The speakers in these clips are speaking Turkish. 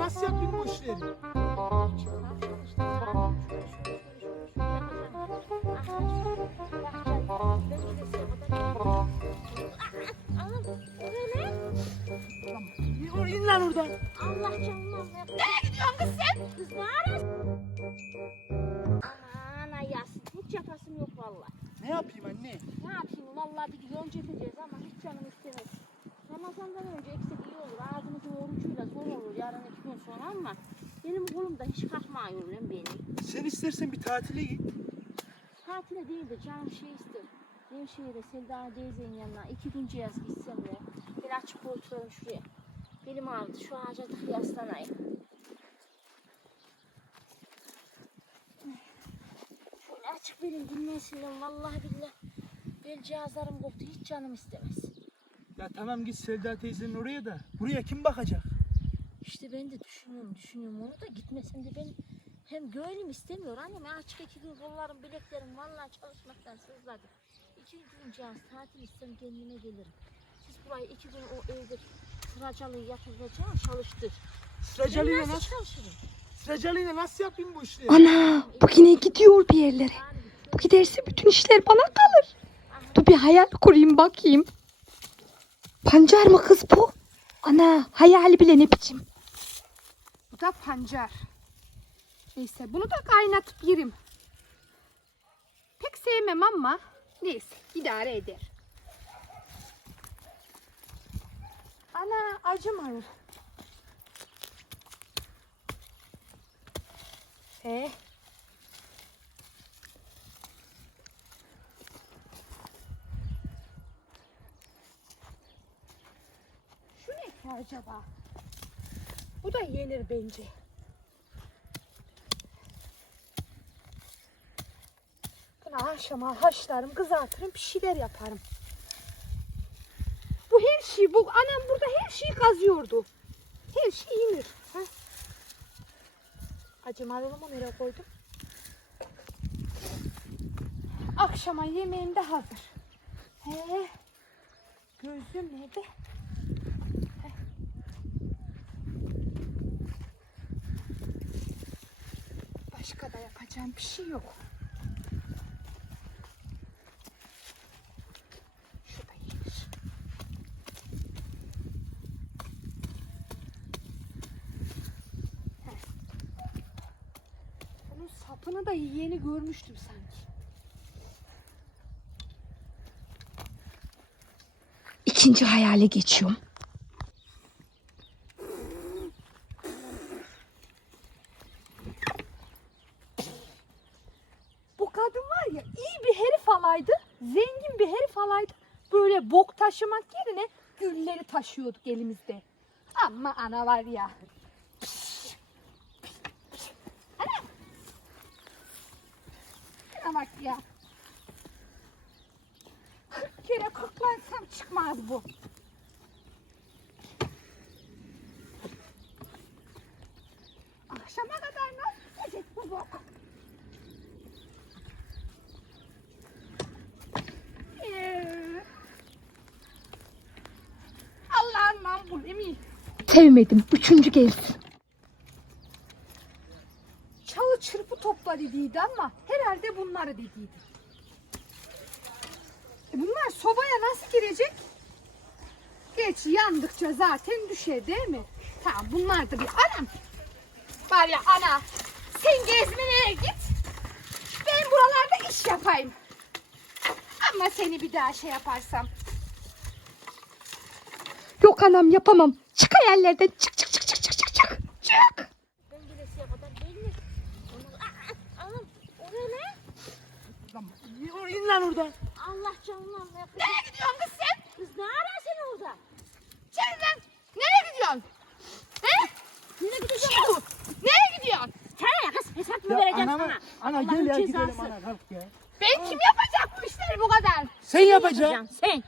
nasıl yapayım bu işleri? Tamam. İn lan oradan. Allah canına ama benim kolumda hiç kalkmıyor lan beni. Sen istersen bir tatile git. Tatile değil de canım şey ister. Nevşehir'e Selda teyzenin yanına iki gün cihaz gitsem de bir açık oturalım şuraya. Belim ağrıdı şu ağaca yaslanayım. Şöyle açık belim dinlensin vallahi billahi. Bel cihazlarım koptu hiç canım istemez. Ya tamam git Selda teyzenin oraya da. Buraya kim bakacak? Ben de düşünüyorum düşünüyorum onu da gitmesem de ben hem gönlüm istemiyor annem açık iki gün kollarım bileklerim vallahi çalışmaktan sızladı. İki gün cihaz tatil istem kendime gelirim. Siz burayı iki gün o evde sıracalığı yatıracağım çalıştır. Ben Sıracalıyla nasıl nasıl, çalışırım? sıracalıyla nasıl yapayım bu işleri? Ana bu yine gidiyor bir yerlere. Bu giderse bütün işler bana kalır. Dur bir hayal kurayım bakayım. Pancar mı kız bu? Ana hayali bile ne biçim. Da pancar. Neyse bunu da kaynatıp yerim. Pek sevmem ama neyse idare eder. Ana acımaır. Eh Şu ne ki acaba? Bu da yenir bence. Bunu akşama haşlarım, kızartırım, bir şeyler yaparım. Bu her şey, bu anam burada her şeyi kazıyordu. Her şey yenir. Ha? Marulumu nereye koydum? Akşama yemeğim de hazır. He. Gözlüğüm nerede? Başka yapacağım bir şey yok. Sapını da yeni görmüştüm sanki. İkinci hayale geçiyorum. Bu kadın var ya iyi alaydı, zengin bir herif alaydı. Böyle bok taşımak yerine gülleri taşıyorduk elimizde. Ama ana var ya. Ana. Şuna bak ya. Kırk kere kırklansam çıkmaz bu. Akşama kadar nasıl gidecek bu bok? Ee, Allah'ın lan bu emin. Sevmedim. Üçüncü gelsin. Çalı çırpı topla dediydi ama herhalde bunları dediydi. E bunlar sobaya nasıl girecek? Geç yandıkça zaten düşer değil mi? Tamam bunlar da bir anam. Var ya ana sen gezmeye git. Ben buralarda iş yapayım. Ama seni bir daha şey yaparsam. Yok anam yapamam. Çık hayallerden. Çık çık çık çık çık çık çık. Çık. Ben gelesiye kadar belli. Onu, aa, anam o ne lan? İn lan oradan. Allah canına ne Nereye gidiyorsun kız sen? Kız ne arar seni orada? Sen lan. Nereye gidiyorsun? He? Nereye? Şu. Nereye gidiyorsun? Ya kız hesap mı Ya vereceğim anama- sana? Ana gel ya gidelim ana kalk ya. Ben kim yapacak bu işleri bu kadar? Sen. Yapacaksın sen.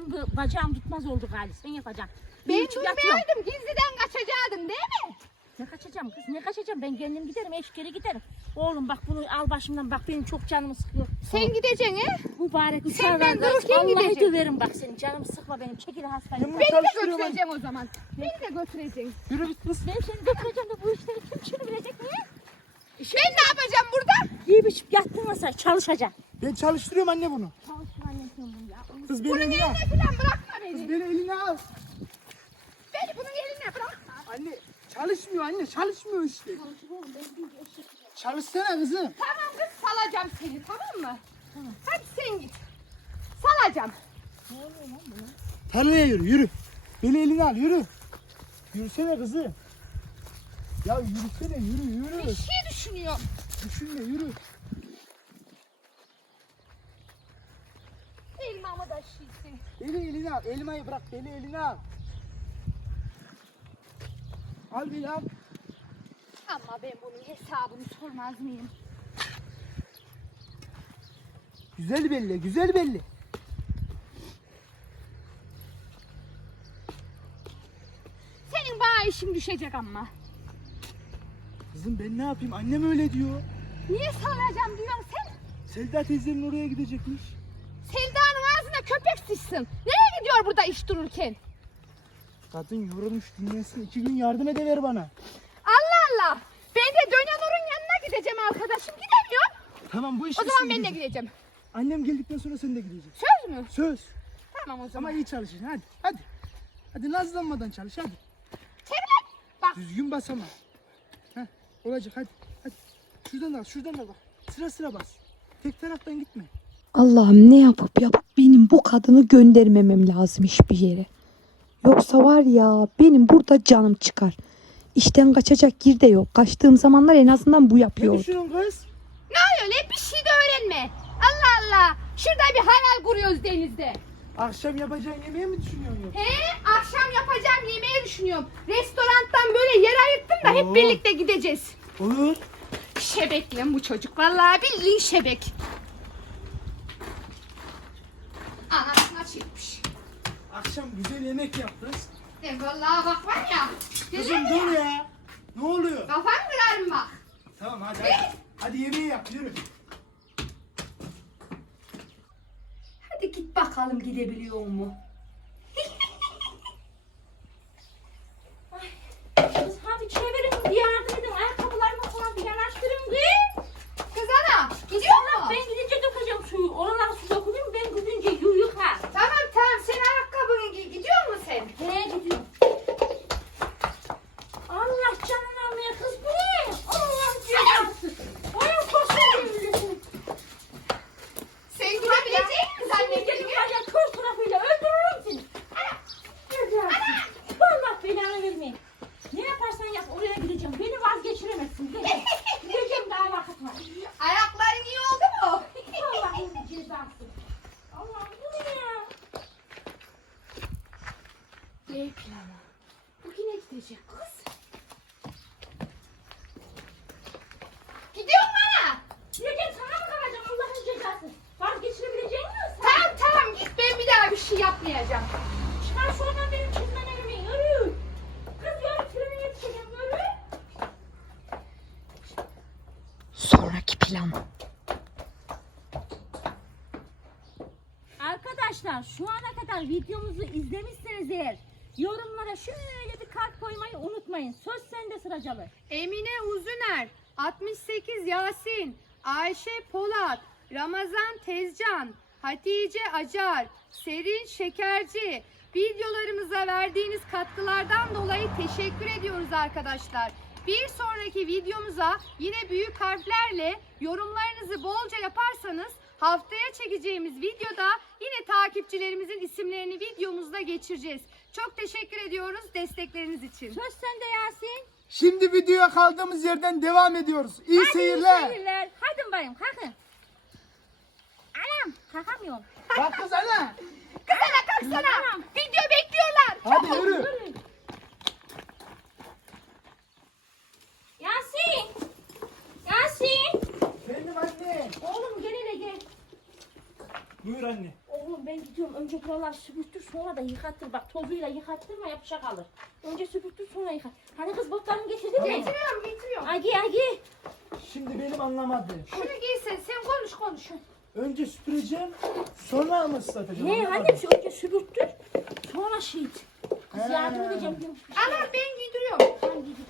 Bu- bacağım tutmaz oldu galiba. Sen yapacaksın. Ben durmayaydım. Gizliden kaçacaktım değil mi? Ne kaçacağım kız ne kaçacağım ben kendim giderim eş geri giderim. Oğlum bak bunu al başımdan bak benim çok canımı sıkıyor. Sen gideceksin he? Mübarek Sen ben dururken Vallahi gideceksin. döverim bak senin canımı sıkma benim çekil Ben, Beni de götüreceğim o zaman. Beni de götüreceksin. Yürü git kız. ben seni götüreceğim de bu işleri kim çevirecek niye? Ben ne yapacağım burada? Yiyip içip yattın masa çalışacaksın. Ben çalıştırıyorum anne bunu. Çalışır annem sen bunu ya. Kız beni eline al. Falan bırakma Kız beni. beni eline al. Beni bunun eline bırakma. Anne çalışmıyor anne çalışmıyor işte. Çalışsana kızım. Tamam kız salacağım seni tamam mı? Hadi sen git. Salacağım. Tarlaya yürü yürü. Beni eline al yürü. Yürüsene kızım. Ya yürüsene yürü yürü. Bir şey düşünüyorum. Düşünme yürü. Beni eline al. Elmayı bırak beni eline al. Al beni al. Ama ben bunun hesabını sormaz mıyım? Güzel belli güzel belli. Senin bana işin düşecek ama. Kızım ben ne yapayım annem öyle diyor. Niye salacağım diyorsun sen? Selda teyzenin oraya gidecekmiş. Köpek sıçsın. Nereye gidiyor burada iş dururken? Kadın yorulmuş dinlensin. iki gün yardım edever bana. Allah Allah. Ben de Dönyanur'un yanına gideceğim arkadaşım. Gidemiyorum. Tamam bu iş O zaman ben de gideceğim. Annem geldikten sonra sen de gideceksin. Söz mü? Söz. Tamam o zaman. Ama iyi çalışın hadi. Hadi. Hadi nazlanmadan çalış hadi. Çevir. Bak Düzgün bas ama. Heh, olacak hadi. Hadi. Şuradan al şuradan al bak. Sıra sıra bas. Tek taraftan gitme. Allah'ım ne yapıp yapıp benim bu kadını göndermemem lazım hiçbir yere. Yoksa var ya benim burada canım çıkar. İşten kaçacak yer de yok. Kaçtığım zamanlar en azından bu Ne yapıyor. düşünüyorsun kız? ne öyle bir şey de öğrenme. Allah Allah. Şurada bir hayal kuruyoruz denizde. Akşam yapacağın yemeği mi düşünüyorsun yoksa? He akşam yapacağım yemeği düşünüyorum. Restorandan böyle yer ayırttım da Oo. hep birlikte gideceğiz. Olur. Şebek lan bu çocuk. Vallahi bildiğin şebek. Çıkmış. Akşam güzel yemek yaptınız. E vallahi bak var ya. Kızım dur ya. Ne oluyor? Kafan kırarım bak. Tamam hadi hadi. Hadi yemeği yap yürü. Hadi git bakalım gidebiliyor mu? Kız hadi çevirin bir yardım edin ayakkabılarımı falan bir yanaştırın kız. Kız ana gidiyor mu? Ben gidince dökeceğim suyu. Oralara su dökülüyor mu? Ben gidince yuyuk ha. Tamam tamam sen ayakkabını giy. Gidiyor mu sen? He gidiyorum. Allah canını almaya kız bu ne? Allah cezası. Ayağım koşuyor. Sen gidebilecek misin Seni anne? gelin var ya kör tarafıyla öldürürüm seni. Ana. Cezası. Allah belanı vermeyin. Ne yaparsan yap oraya gideceğim. Beni vazgeçiremezsin. Gel. Gideceğim daha vakit var. Ayakların iyi oldu mu? Allah'ın cezası. Allah'ım bu ne ya? B planı. Bu yine gidecek kız. Gidiyor mu ana? Gideceğim sana mı kalacağım Allah'ın cezası? Vazgeçirebileceğin mi? sen? Tamam tamam git ben bir daha bir şey yapmayacağım. Çıkar şuradan benim çizmelerimi yürü. Kız yürü trene yetişeceğim yürü. Plan. Arkadaşlar şu ana kadar videomuzu izlemişseniz eğer yorumlara şöyle bir kalp koymayı unutmayın. Söz sende sıracalı. Emine Uzuner, 68 Yasin, Ayşe Polat, Ramazan Tezcan, Hatice Acar, Serin Şekerci. Videolarımıza verdiğiniz katkılardan dolayı teşekkür ediyoruz arkadaşlar. Bir sonraki videomuza yine büyük harflerle yorumlarınızı bolca yaparsanız haftaya çekeceğimiz videoda yine takipçilerimizin isimlerini videomuzda geçireceğiz. Çok teşekkür ediyoruz destekleriniz için. Söz sende Yasin. Şimdi videoya kaldığımız yerden devam ediyoruz. İyi Hadi iyi seyirler. seyirler. Hadi bayım kalkın. Anam kalkamıyorum. Bak kız ana. Kızana kalksana. Video bekliyorlar. Hadi Çabuk. yürü. Yasin. Yasin. Benim anne. Oğlum gel hele gel. Buyur anne. Oğlum ben gidiyorum. Önce buraları süpürtür sonra da yıkattır. Bak tozuyla yıkattırma yapışa kalır. Önce süpürtür sonra yıkat. Hani kız botlarını getirdin mi? Getiriyorum getiriyorum. Agi Agi. Şimdi benim anlamadığım. Şunu giysen sen konuş konuş. Önce süpüreceğim. Sonra mı ıslatacağım? Ne Anlamadım. annem şu önce süpürtür. Sonra şiit. Kız He. yardım edeceğim. diyorum. Şey ben giydiriyorum. Sen gidin.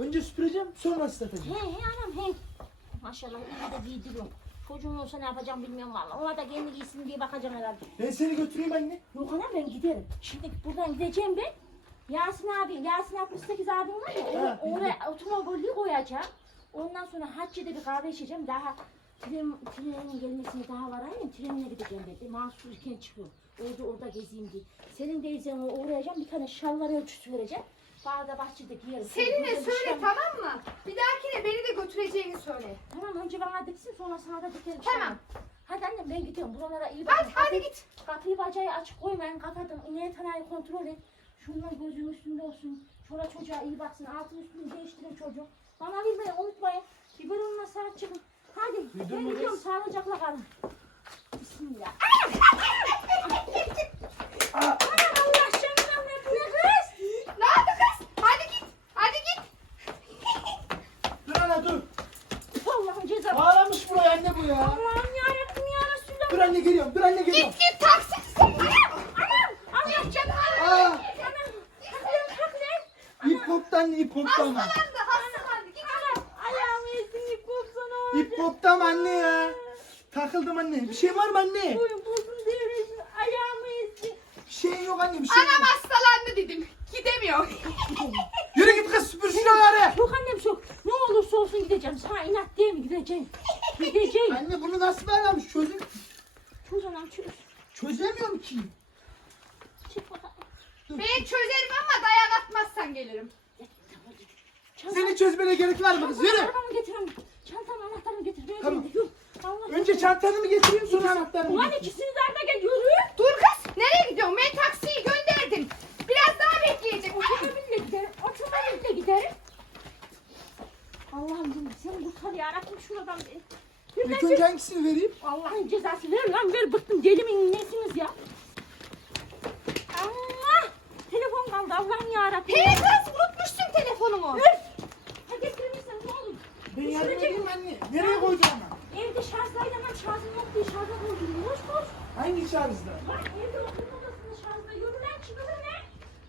Önce süpüreceğim sonra He ıslatacağım. he anam he. Maşallah iyi de giydiriyorum. Çocuğun olsa ne yapacağım bilmiyorum valla. Ona da kendi giysin diye bakacağım herhalde. Ben seni götüreyim anne. Yok anam ben giderim. Şimdi buradan gideceğim ben. Yasin abi, Yasin 68 abim var ya, Ha, onu, oraya otomobilli koyacağım. Ondan sonra Hacce'de bir kahve içeceğim. Daha tren, trenin gelmesine daha var annem. Trenine gideceğim dedi. Mahsur iken çıkıyor. Orada orada gezeyim diye. Senin teyzene uğrayacağım. Bir tane şalvar ölçüsü vereceğim. Bağda bahçede giyerim. Selin'e Burada bir söyle şal- tamam mı? Bir dahakine beni de götüreceğini söyle. Tamam önce bana diksin sonra sana da dikerim. Tamam. şalvar. Hadi annem ben gidiyorum. Buralara iyi bakın. Hadi hadi git. Kapıyı bacağı açık koymayın. Kapatın. İneği tanayı kontrol et. Şunlar gözüm üstünde olsun. Çora çocuğa iyi baksın. Altın üstünü değiştirin çocuk. Bana bilmeyi unutmayın. Biberonuna sahip çıkın. Hadi. Ben mu gidiyorum. Sağlıcakla kalın. Bismillah. Aa, Anam Allah canına ne bu ne kız? Ne oldu kız? Hadi git. Hadi git. dur ana dur. Allah'ın cezası. Bağlamış buraya anne bu ya. Allah'ım yarabbim ya Resulallah. Dur anne geliyorum. Dur anne geliyorum. Git git taksi. Anam. Anam. Kalk lan. ip koptu anne ip koptu ama. Hastalandı hastalandı. Git. Anam. Ayağımı ezdin ip kopsana. İp koptu ama anne ya. Takıldım anne. Bir şey var mı anne? Boyun bozun devresin. Ayağımı ezdin. Bir şey yok anne bir şey Anam yok. hastalandı dedim. Gidemiyor. Yürü git kız süpür şuraları. Yok annem çok. Ne olursa olsun gideceğim. Sana inat diye mi gideceğim? Gideceğim. Anne bunu nasıl bağlamış çözüm? Çöz anam çöz. Çözemiyorum ki. Çık bakalım. Ben çözerim ama dayak atmazsan gelirim. Çanta- Seni çözmene gerek var mı kız? Yürü. Arabamı getir anne. Çantamı anahtarımı getir. Ben Tamam. yürü. Allah Önce çantanı mı getireyim sonra anahtarımı Ulan getireyim. ikisini de arada gel yürü. Dur kız. Nereye gidiyorsun? Ben taksiyi gönderdim. Biraz daha bekleyecek. Otomobille giderim. Otomobille giderim. Allah'ım canım sen kurtar yarabbim şuradan beni. İlk önce hangisini vereyim? Allah'ın cezası ver lan ver bıktım deli mi nesiniz ya? Allah! Telefon kaldı Allah'ım yarabbim. Hey kız unutmuşsun telefonumu. Öf! Ha getirirsen ne olur? Ben yardım edeyim anne. Nereye koydun ama? Evde şarjdaydı ama şarjım yok diye şarja koydum. Koş koş. Hangi şarjda? Bak evde oturma odasında şarjda. Yürü lan çıkılır lan.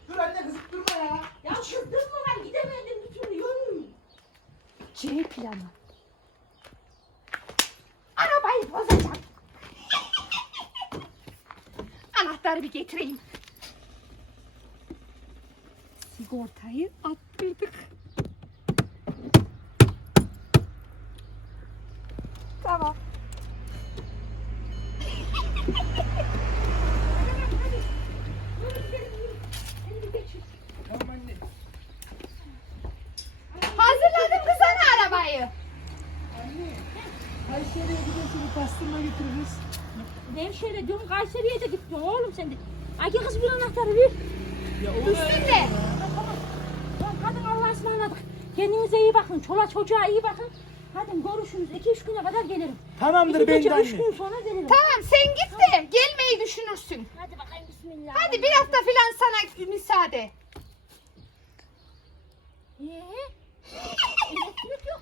Dur anne kızıp durma ya. Ya kızdırma lan gidemedim bir türlü yürü. C planı. Bozacağım. Anahtarı bir getireyim. Sigortayı attırdık. Tamam. Tamam anne. Hazırladım kız sana arabayı. Anne. Kayseri'ye gidiyorsun bir pastırma getiririz. Nevşehir'e diyorum Kayseri'ye de gittin oğlum sen de. Ay kız bir anahtarı ver. Ya Üstünde. Tamam hadi Allah'a ısmarladık. Kendinize iyi bakın. Çola çocuğa iyi bakın. Hadi görüşürüz. 2-3 güne kadar gelirim. Tamamdır İki ben üç anne. gün sonra gelirim. Tamam sen git de gelmeyi düşünürsün. Hadi bakayım bismillah. Hadi bir hafta filan sana müsaade. Ee? Elektrik yok.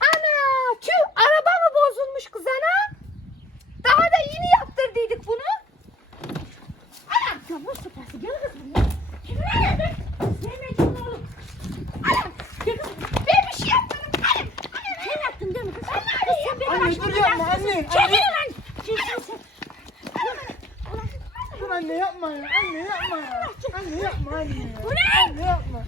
Ana tüh araba mı bozulmuş kız ana? Daha da yeni yaptırdıydık bunu. Anam kömür süpersi. Gel kız buraya. Kimler geldi? Sevmeyeceğim oğlum. Anam. Gel kız. Ben bir şey yapmadım. Anam, Sen yaptın değil mi kız? Kız sen benim Anne, başıma dur yapma, belarsın. anne, Çekil anne. lan. Çekil sen. Dur anne yapma ya. Anne yapma ya. Anne yapma anne ya. Bu ne? Anne yapma.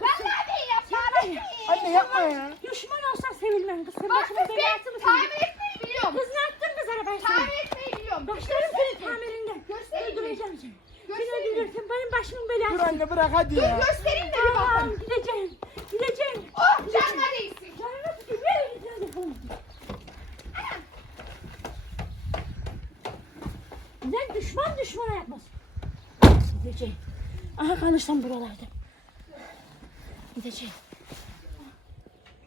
Vallahi ben yapmadım. Anne yapma ya. Düşman olsan sevilmem kız. Sen Bak başıma kız ben mısın? tamir etmeyi biliyorum. Kız ne yaptın kız arabayı sen? Tamir etmeyi biliyorum. Başlarım senin tamirinden. Göstereyim mi? Öldüreceğim seni. Seni Göstereyim mi? öldürürsün benim başımın Dur belası. anne bırak hadi ya. Göstereyim de bir Tamam bakın. gideceğim. Gideceğim. Oh canına değsin. Canına tutayım. Nereye gidiyorsun? Lan düşman düşmana yapmaz. Gideceğim. Aha kanırsam buralarda. Gideceğim.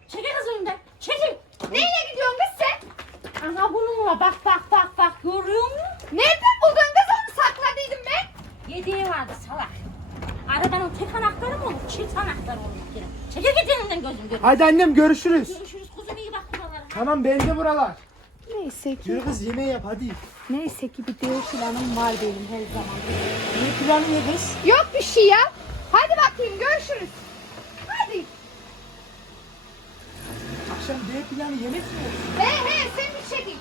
Çekil kız önümden. Çekil. Neyle gidiyorsun kız sen? Ana bununla bak bak bak bak görüyor musun? Nereden buldun kız onu sakladıydım ben. Yediği vardı salak. Arabanın tek anahtarı mı olur? Çift anahtarı olur bir kere. Çekil git elinden gözüm görüyor. Hadi annem görüşürüz. Görüşürüz kuzum iyi bak buralara. Tamam bende buralar. Neyse ki. Yürü kız yemeği yap hadi. Neyse ki bir D planım var benim her zaman. Ne planı ne kız? Yok bir şey ya. Hadi bakayım görüşürüz. Hadi. Akşam D planı yemek mi? He he sen bir şey değil.